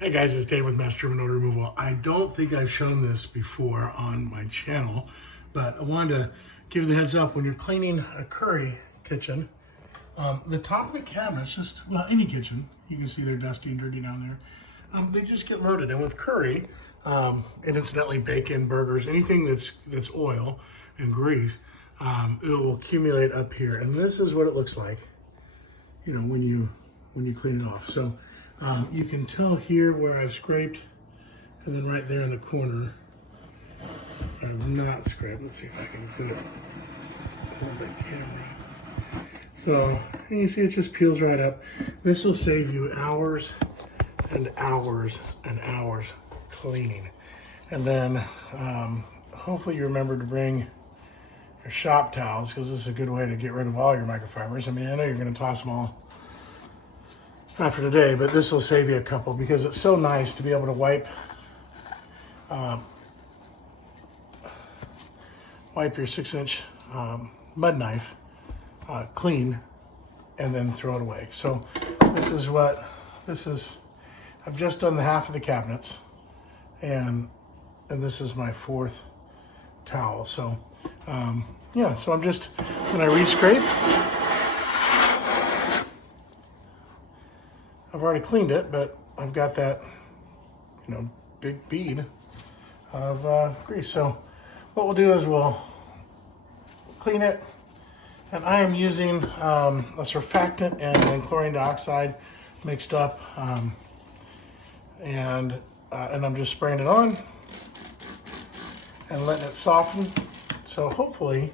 Hey guys, it's Dave with Master Germ and Odor Removal. I don't think I've shown this before on my channel, but I wanted to give you the heads up when you're cleaning a curry kitchen. The top of the cabinets, just, well, any kitchen, you can see they're dusty and dirty down there. They just get loaded. And with curry, and incidentally bacon, burgers, anything that's oil and grease, it will accumulate up here. And this is what it looks like, you know, when you clean it off. So you can tell here where I've scraped, and then right there in the corner, I've not scraped. Let's see if I can put it on the camera. So you see it just peels right up. This will save you hours and hours and hours cleaning. And then hopefully you remember to bring your shop towels, because this is a good way to get rid of all your microfibers. I mean, I know you're going to toss them all after today, but this will save you a couple, because it's so nice to be able to wipe your 6-inch mud knife clean and then throw it away. So I've just done the half of the cabinets, and this is my 4th towel. So yeah, so I'm just, when I re-scrape, I've already cleaned it, but I've got that, you know, big bead of grease. So what we'll do is we'll clean it, and I am using a surfactant and chlorine dioxide mixed up, and I'm just spraying it on and letting it soften. So hopefully,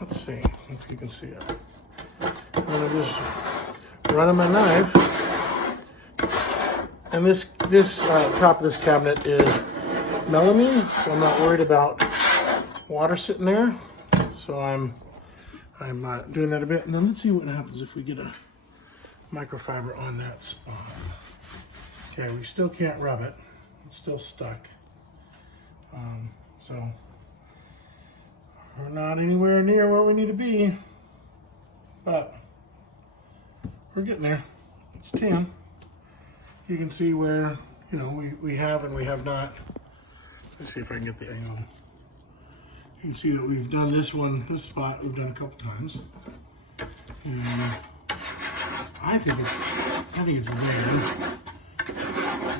let's see if you can see it. I'm gonna just running my knife, and this top of this cabinet is melamine, so I'm not worried about water sitting there. So I'm doing that a bit, and then let's see what happens if we get a microfiber on that spot. Okay, we still can't rub it; it's still stuck. So we're not anywhere near where we need to be, but we're getting there. It's 10. You can see where, you know, we have and we have not. Let's see if I can get the angle. You can see that we've done this spot, we've done a couple times. And I think it's there.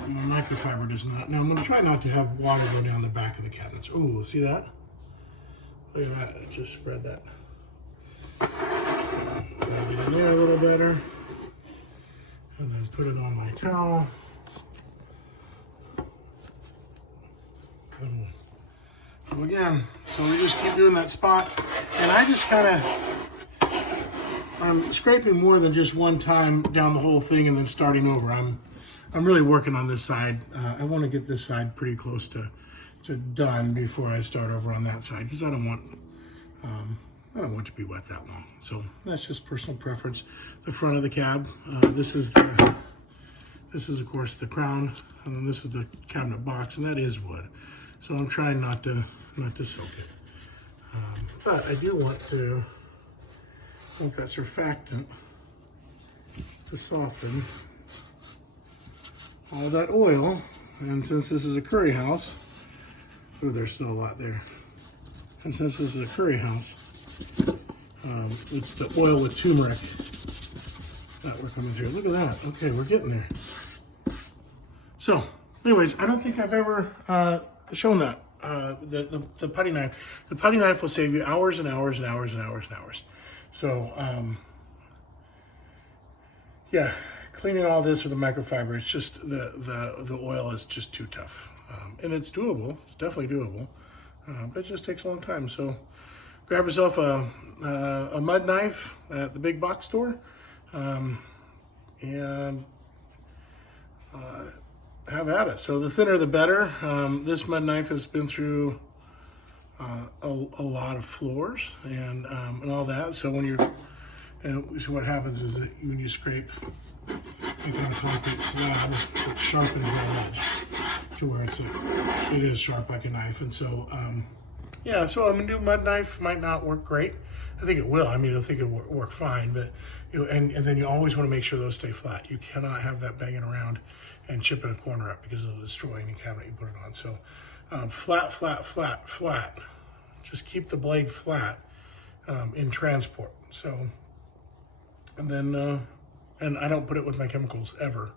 And my microfiber does not. Now I'm gonna try not to have water go down the back of the cabinets. Oh, see that? Look at that, it just spread that. I'll get in there a little better. And then put it on my towel. And so again, so we just keep doing that spot. And I just I'm scraping more than just one time down the whole thing and then starting over. I'm really working on this side. I want to get this side pretty close to done before I start over on that side, because I don't want it to be wet that long. So that's just personal preference. The front of the cab, this is of course the crown, and then this is the cabinet box, and that is wood. So I'm trying not to soak it. But I do want that surfactant to soften all that oil. And since this is a curry house, oh, there's still a lot there. And since this is a curry house, it's the oil with turmeric that we're coming through. Look at that. Okay, we're getting there. So, anyways, I don't think I've ever shown that. The putty knife. The putty knife will save you hours and hours and hours and hours and hours. So, yeah, cleaning all this with a microfiber, it's just the oil is just too tough. And it's doable. It's definitely doable. But it just takes a long time. So grab yourself a mud knife at the big box store, and have at it. So the thinner the better. This mud knife has been through a lot of floors and all that. So when so what happens is that when you scrape like on a concrete slab, it sharpens that edge to where it is sharp like a knife. And so yeah, so a new mud knife might not work great. I think it will. I mean, I think it'll work fine, but and then you always want to make sure those stay flat. You cannot have that banging around and chipping a corner up because it'll destroy any cabinet you put it on. So flat, flat, flat, flat. Just keep the blade flat in transport. So, and then, and I don't put it with my chemicals ever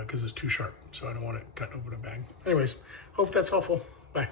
because it's too sharp. So I don't want it cut open a bag. Anyways, hope that's helpful. Bye.